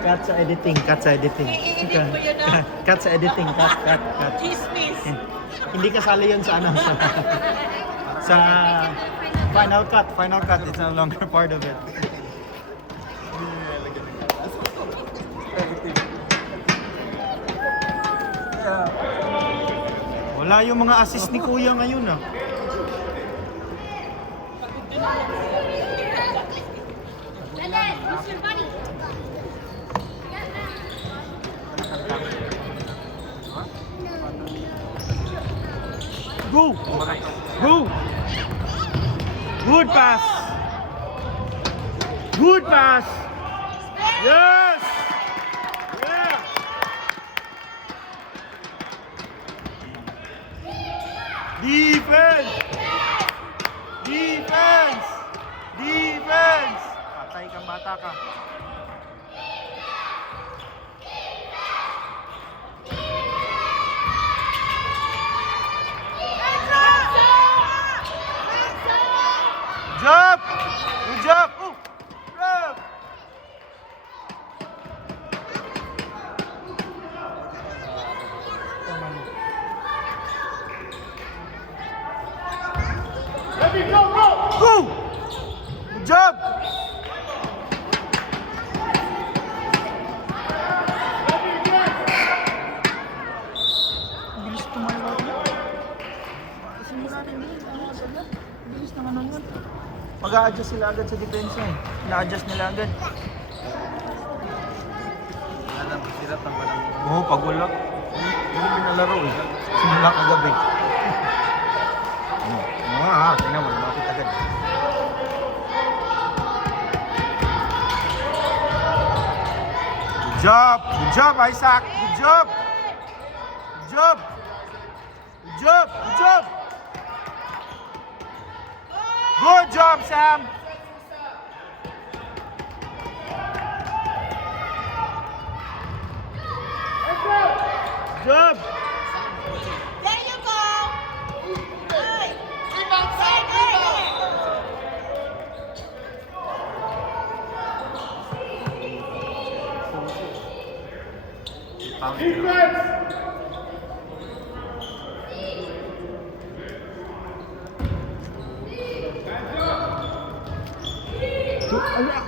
Cut sa editing, cut sa editing. I-edit mo yun na. Cut sa editing, cut. Chismis. Hindi kasali yun sa ano. Sa final cut. It's no longer part of it. Wala yung mga assist ni Kuya ngayon ah. Go! Go! Good pass! Good pass! Yes! Yeah! Defense! Defense! Defense! Patay kang bata ka. Job! Good job! Oh! Job! Go! Good job! Bilis tumayo niya. Kasi mula rin yun. Bilis naman nun yun. Mag-a-adjust sila agad sa depensa eh. Na-adjust nila agad. Oo, pag wala. Hindi pinalaro eh. Simula kagabi. Tingnan mo, lumapit agad. Good job! Good job, Isaac! Good job! Good job! Good job! Good job! Good job, Sam! Good job! There you go. Hey.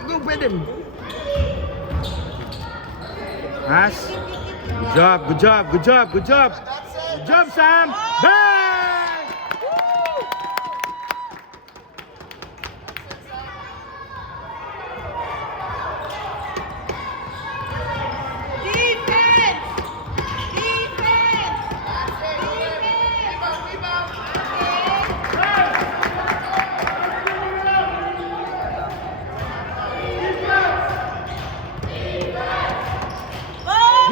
Go, Brendan! Pass. Good job, good job, good job, good job! Good job, Sam! Bang! Defense.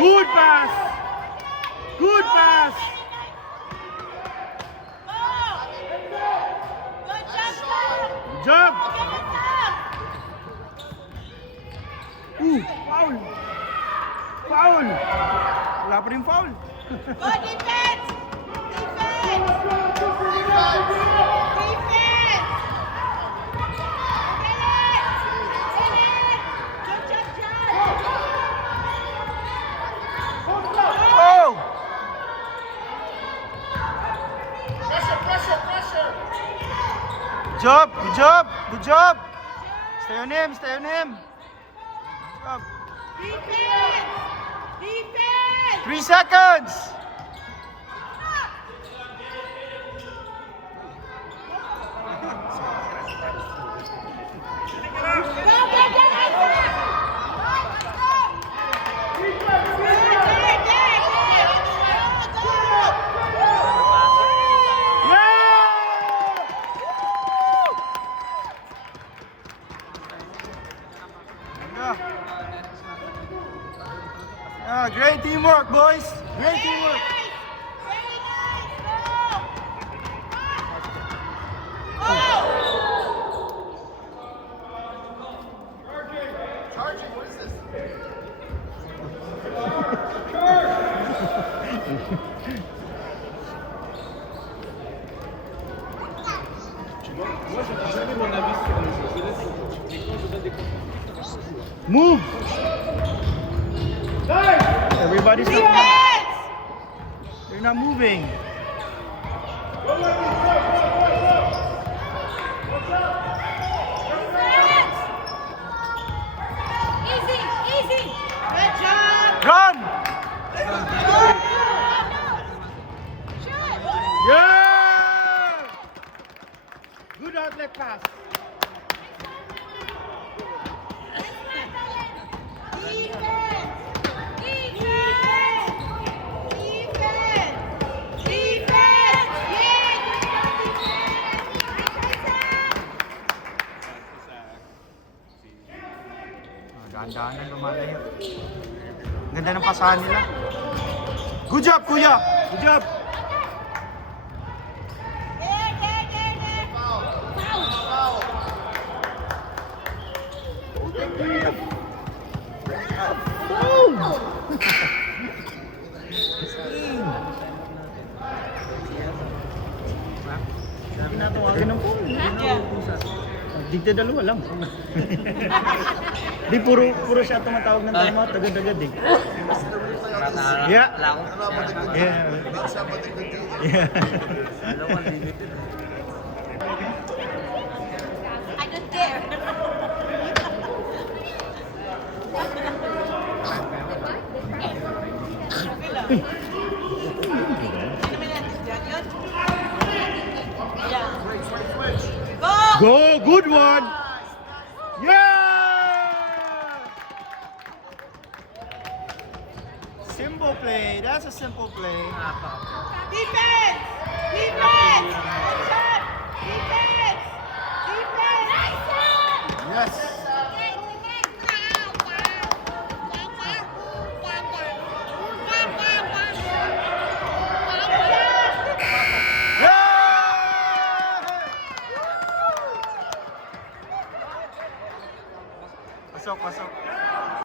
Good pass! Good pass! Good job! Foul! Foul! Wala pa rin foul. Go defense! Defense! Defense! Oh! Good job! Good job! Good job! Stay on him! Stay on him! Good job! Defense! Defense! 3 seconds! Great teamwork, boys! Great teamwork! Charging, what is this? Move! Everybody's not, Defense! they're not moving. Defense! Easy, easy. Good job. Run! Shoot. Yeah! Good outlet pass. Defense! Defense! Defense! Defense! Yeah, good job, defense! Dahan-dahan na lumalayo. Ganda ng pasahan nila. Good job, kuya! Good job! There, there, there, there. Foul. Sabi na tawagan ng phone. Yeah. Digta dalawa lang. Di puro siya tumatawag ng tama, tagad-agad eh. Yeah. Yeah. Yeah. I don't care. Go! Go, good one. Yeah! Simple play. That's a simple play. Defense! Defense! Good job! Defense! Defense! Yes. Yeah! Pasok, pasok.